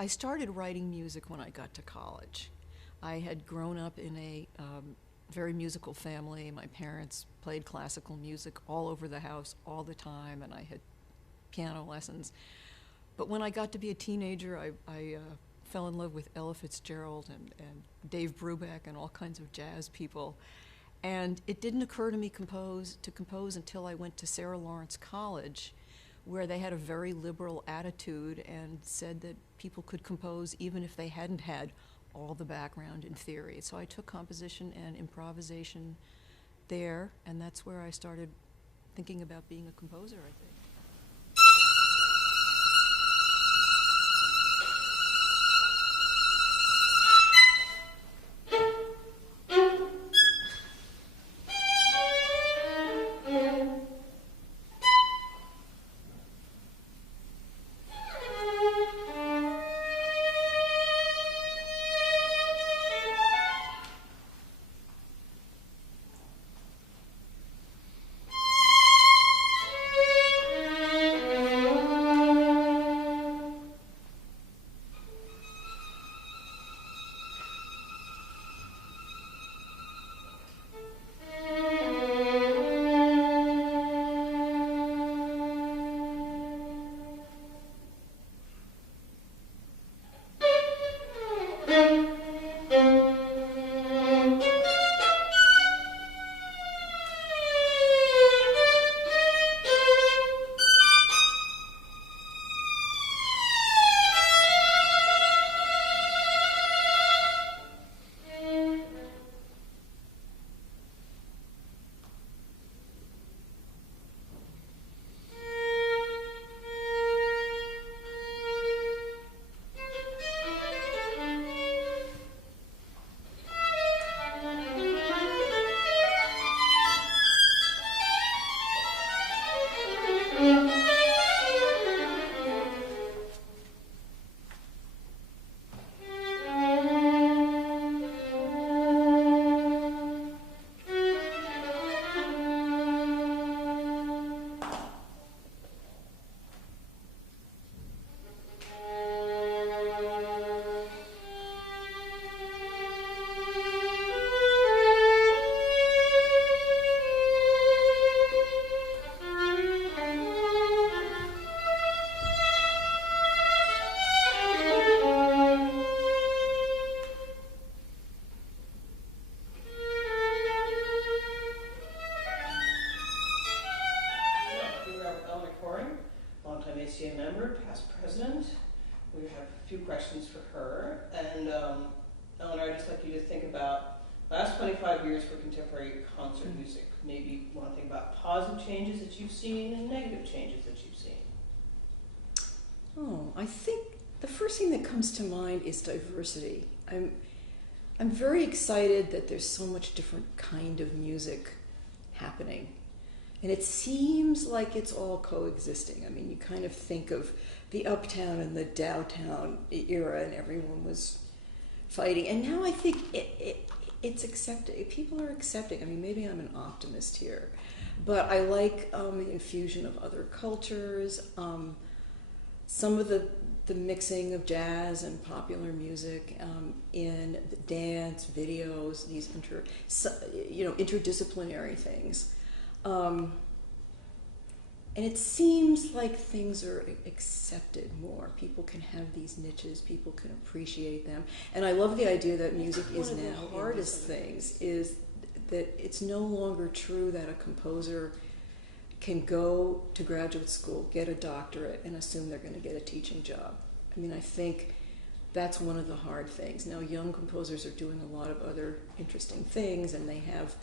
I started writing music when I got to college. I had grown up in a very musical family. My parents played classical music all over the house all the time, and I had piano lessons. But when I got to be a teenager, I fell in love with Ella Fitzgerald and Dave Brubeck and all kinds of jazz people. And it didn't occur to me to compose until I went to Sarah Lawrence College, where they had a very liberal attitude and said that people could compose even if they hadn't had all the background in theory. So I took composition and improvisation there, and that's where I started thinking about being a composer, I think. Eleanor Cory, longtime ACA member, past president. We have a few questions for her. And Eleanor, I'd just like you to think about last 25 years for contemporary concert music. Maybe you want to think about positive changes that you've seen and negative changes that you've seen. Oh, I think the first thing that comes to mind is diversity. I'm very excited that there's so much different kind of music happening. And it seems like it's all coexisting. I mean, you kind of think of the uptown and the downtown era, and everyone was fighting. And now I think it's accepted. People are accepting. I mean, maybe I'm an optimist here, but I like the infusion of other cultures, some of the mixing of jazz and popular music in the dance, videos, these interdisciplinary things. And it seems like things are accepted more. People can have these niches, people can appreciate them. And I love the idea that music is now hardest things, is that it's no longer true that a composer can go to graduate school, get a doctorate, and assume they're going to get a teaching job. I mean, I think that's one of the hard things. Now, young composers are doing a lot of other interesting things, and they have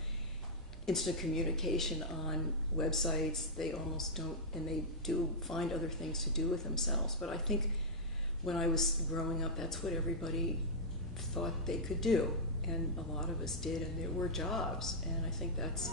instant communication on websites. They almost don't, and they do find other things to do with themselves. But I think when I was growing up, that's what everybody thought they could do. And a lot of us did, and there were jobs. And I think that's